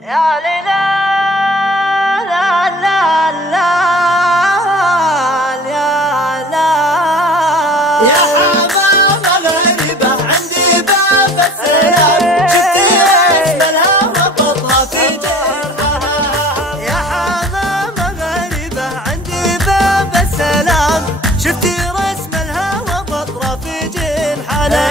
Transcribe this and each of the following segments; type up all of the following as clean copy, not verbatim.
يا ليلى لا لا لا يا لا يا حمامة غريبة عندي باب السلام شفتي اسم الهوى بطها في جرحها. يا حمامة غريبة عندي باب السلام شفتي رسم الهوى بطرة في جنحنا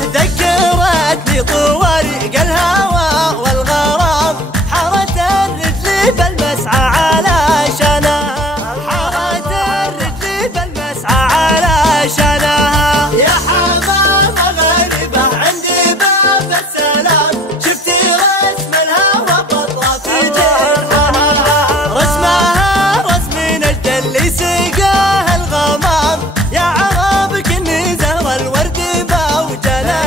ذكرتني طوارق الهوى والغرام حارت الرجل بالمسعى على شناها حارت الرجل بالمسعى على شناها. يا حمامة غريبة عندي باب السلام شفتي رسم الهوى بطها في جرحها. رسمها رسم نجد اللي سقاه الغمام يا عرب كني زهر الورد موجنا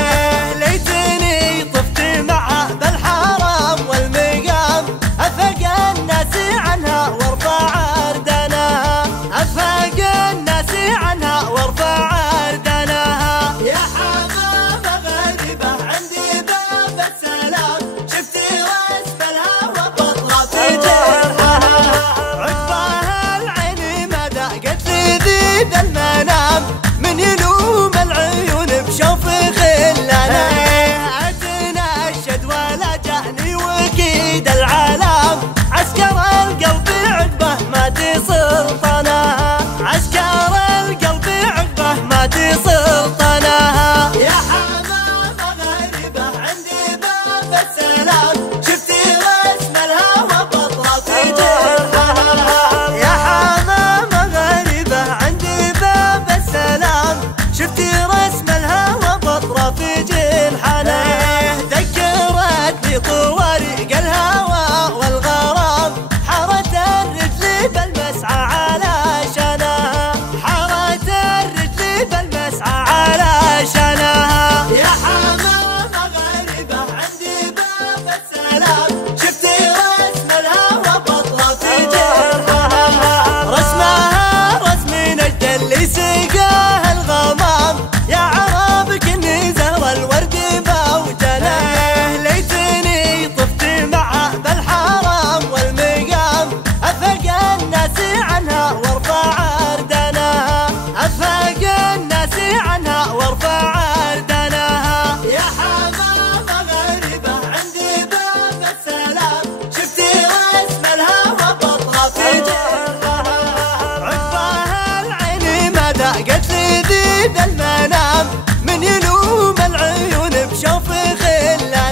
ليتني طفت معه بالحرام والمقام افق الناس عنها وارفع عردناها افق الناس عنها وارفع عردناها. يا حمامة غريبة عندي باب السلام شفتي رسم الهوى بطها في جرحها. عقباها العين ما ذاقت لذيذ المنام من يلوم العيون بشوف خلنا اتناشد ولا جاني وكيد العالم عسكر القلب عقبه ما تسلطنها عسكر القلب عقبه ما تسلطنها. يا حمامة غريبة عندي باب السلام شفتي رسم الهوى بطها في جرحها. يا حمامة غريبة عندي باب السلام شفتي رسم الهوى بطرة في جنحنا ذكرتني طوارق الهوى والغرام حارت الرجل بالمسعى على شناها حارت الرجل بالمسعى على شناها. يا حمامة غريبة عندي باب السلام شفتي رسم الهوى بطها في جرحها. رسمها رسم نجد اللي سقاه الغمام يا عرب كني زهر الورد موجنا ليتني طفت معه بالحرام والمقام افق الناس عنها وارفع عردناها افق الناس عنها وارفع عردناها. يا حمامة غريبة عندي باب السلام شفتي رسم الهوى بطها في جرحها. عقباها العين ما ذاقت لذيذ المنام من يلوم العيون بشوف خلنا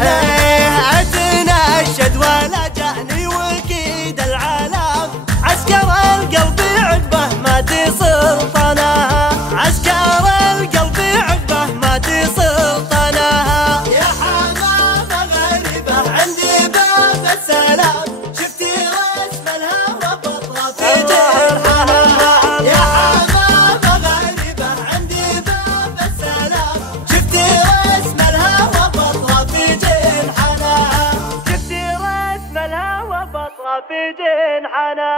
اتناشد ولا جاني وكيد العالم عسكر القلب عقبه ما تسلطنها عسكر القلب عقبه ما تسلطنها. يا حمامة غريبة عندي باب السلام شفتي رسم الهوى بطها في جرحها. يا حمامة غريبة عندي باب السلام شفتي رسم الهوى بطها في جرحها. شفتي رسم الهوى بطرة في جنحنا